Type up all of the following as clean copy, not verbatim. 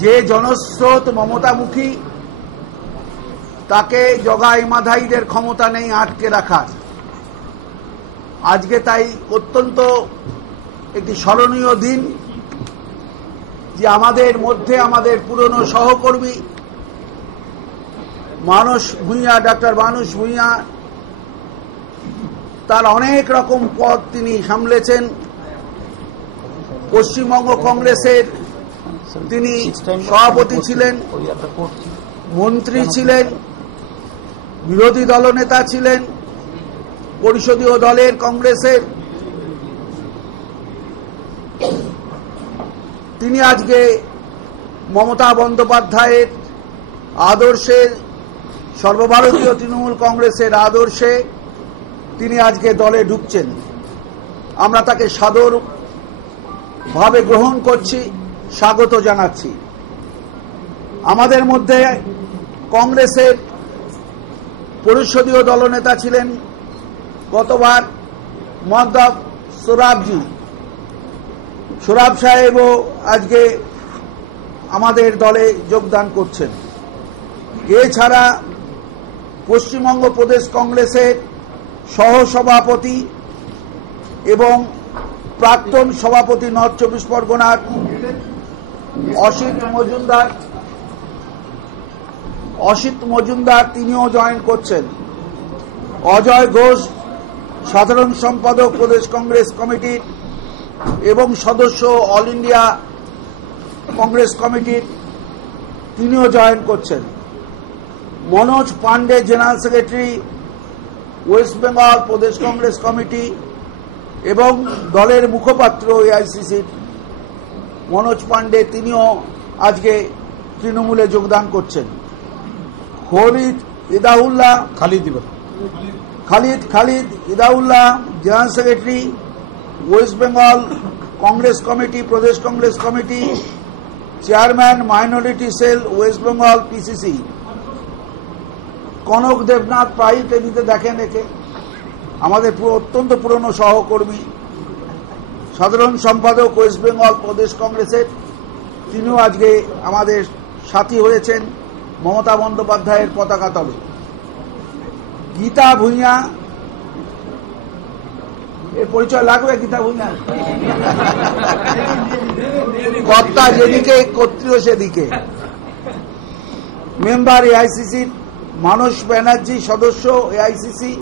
যে জনস্রোত মমতামুখী তাকে জগাই মাধাইদের ক্ষমতা নেই আটকে রাখার। আজকে তাই অত্যন্ত একটি স্মরণীয় দিন যে আমাদের মধ্যে আমাদের পুরনো সহকর্মী মানস ভূঁইয়া, ডক্টর মানস ভূঁইয়া, তার অনেক রকম পদ তিনি সামলেছেন। পশ্চিমবঙ্গ কংগ্রেসের তিনি সভাপতি ছিলেন, মন্ত্রী ছিলেন, বিরোধী দলনেতা ছিলেন, পরিষদীয় দলের কংগ্রেসের। তিনি আজকে মমতা বন্দ্যোপাধ্যায়ের আদর্শে, সর্বভারতীয় তৃণমূল কংগ্রেসের আদর্শে তিনি আজকে দলে ঢুকছেন। আমরা তাকে সাদরভাবে গ্রহণ করছি, স্বাগত জানাচ্ছি। আমাদের মধ্যে কংগ্রেসের পরিষদীয় দলনেতা ছিলেন গতবার মহদ্দব সোরাবজি, সোরাব সাহেবও আজকে আমাদের দলে যোগদান করছেন। এছাড়া পশ্চিমবঙ্গ প্রদেশ কংগ্রেসের সহসভাপতি এবং প্রাক্তন সভাপতি নর্থ 24 পরগনার অসিত মজুমদার তিনিও জয়েন করছেন। অজয় ঘোষ সাধারণ সম্পাদক প্রদেশ কংগ্রেস কমিটির এবং সদস্য অল ইন্ডিয়া কংগ্রেস কমিটির, তিনিও জয়েন করছেন। Manoj Pande general secretary West Bengal প্রদেশ কংগ্রেস কমিটি এবং দলের মুখপাত্র এআইসিসির মনোজ পান্ডে, তিনিও আজকে তৃণমূলে যোগদান করছেন। Khalid Idaullah general secretary West Bengal Congress committee, Pradesh Congress committee, chairman minority cell west Bengal PCC. Kanak Debnath প্রায় টেবিতে দেখেন একে, আমাদের অত্যন্ত পুরনো সহকর্মী, সাধারণ সম্পাদক ওয়েস্ট বেঙ্গল প্রদেশ কংগ্রেসের, তিনিও আজকে আমাদের সাথী হয়েছেন মমতা বন্দ্যোপাধ্যায়ের পতাকা তলে। গীতা ভূঁইয়া, এর পরিচয় লাগবে? গীতা ভূঁইয়া কর্তা যেদিকে কর্ত্রীয় সেদিকে। মেম্বার এআইসিসির মানস ব্যানার্জি, সদস্য এআইসিসি।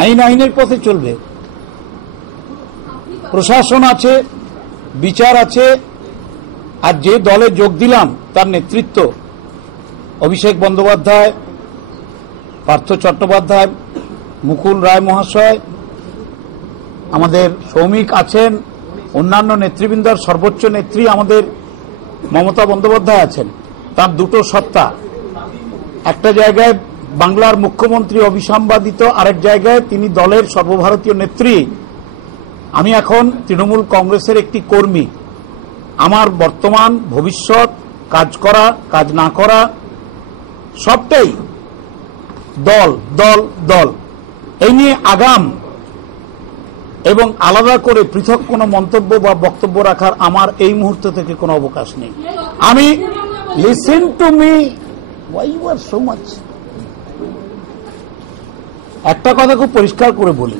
আইন আইনের পথে চলবে। প্রশাসন আছে, বিচার আছে, আর যে দলে যোগ দিলাম তার নেতৃত্ব অভিষেক বন্দ্যোপাধ্যায়, পার্থ চট্টোপাধ্যায়, মুকুল রায় মহাশয়, আমাদের সৌমিক আছেন, অন্যান্য নেতৃবৃন্দর সর্বোচ্চ নেত্রী আমাদের মমতা বন্দ্যোপাধ্যায় আছেন। তার দুটো সত্তা, একটা জায়গায় বাংলার মুখ্যমন্ত্রী অবিসংবাদিত, আরেক জায়গায় তিনি দলের সর্বভারতীয় নেত্রী। আমি এখন তৃণমূল কংগ্রেসের একটি কর্মী। আমার বর্তমান, ভবিষ্যৎ, কাজ করা, কাজ না করা সবটাই দল দল দল। এই নিয়ে আগাম এবং আলাদা করে পৃথক কোনো মন্তব্য বা বক্তব্য রাখার আমার এই মুহূর্ত থেকে কোনো অবকাশ নেই। আমি listen to me, why you are so much. একটা কথা খুব পরিষ্কার করে বলি,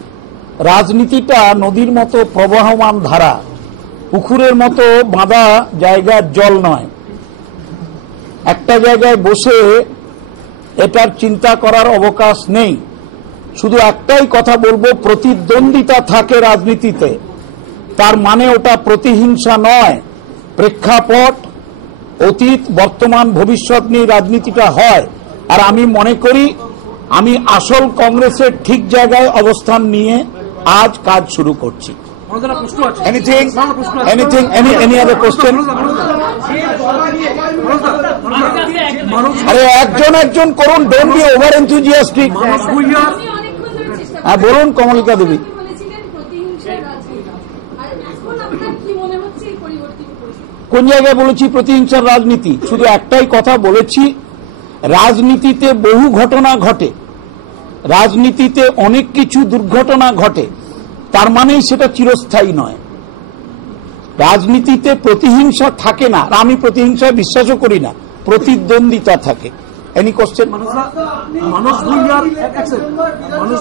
রাজনীতিটা নদীর মতো প্রবাহমান ধারা, পুকুরের মতো বাঁধা জায়গার জল নয়। একটা জায়গায় বসে এটার চিন্তা করার অবকাশ নেই। শুধু একটাই কথা বলবো, প্রতিদ্বন্দ্বিতা থাকে রাজনীতিতে, তার মানে ওটা প্রতিহিংসা নয়। প্রেক্ষাপট, অতীত, বর্তমান, ভবিষ্যৎ নিয়ে রাজনীতিটা হয়। আর আমি মনে করি আমি আসল কংগ্রেসের ঠিক জায়গায় অবস্থান নিয়ে আজ কাজ শুরু করছি। Any other question? আরে একজন একজন করুন, ডোন্ট বি ওভার এনথুজিয়াস্টিক। হ্যাঁ বলুন কমলিকা দেবী। কোন জায়গায় বলেছি প্রতিহিংসার রাজনীতি? শুধু একটাই কথা বলেছি, রাজনীতিতে বহু ঘটনা ঘটে, রাজনীতিতে অনেক কিছু দুর্ঘটনা ঘটে, তার মানেই সেটা চিরস্থায়ী নয়। রাজনীতিতে প্রতিহিংসা থাকে না, আমি প্রতিহিংসায় বিশ্বাসও করি না, প্রতিদ্বন্দ্বিতা থাকে। Any question? মানুষ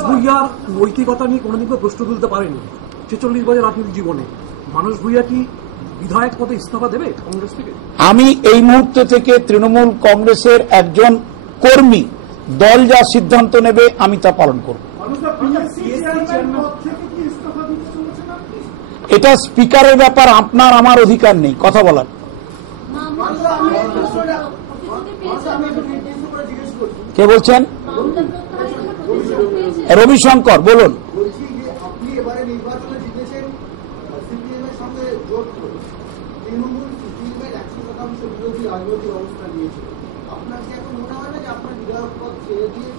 ভূঁইয়ার নৈতিকতা নিয়ে কোনোদিন প্রশ্ন তুলতে পারেনি 46 বছর রাজনীতি জীবনে। মানুষ ভূঁইয়া কি বিধায়ক পদে ইস্তফা দেবে কংগ্রেস থেকে? আমি এই মুহূর্ত থেকে তৃণমূল কংগ্রেসের একজন কর্মী, দল যা সিদ্ধান্ত নেবে আমি তা পালন করব। এটা স্পিকারের ব্যাপার, আপনার আমার অধিকার নেই কথা বলার। কে বলছেন? রবিশঙ্কর, বলুন। আপনি এবারে নির্বাচনে জিতেছেন সিপিএমের সঙ্গে জোট করে, তৃণমূল সিপিএমের 100% বিরোধী রাজনৈতিক অবস্থা নিয়েছে। আপনার কি এখন মনে হয় না যে আপনার বিধায়ক পদ ছেড়ে দিয়ে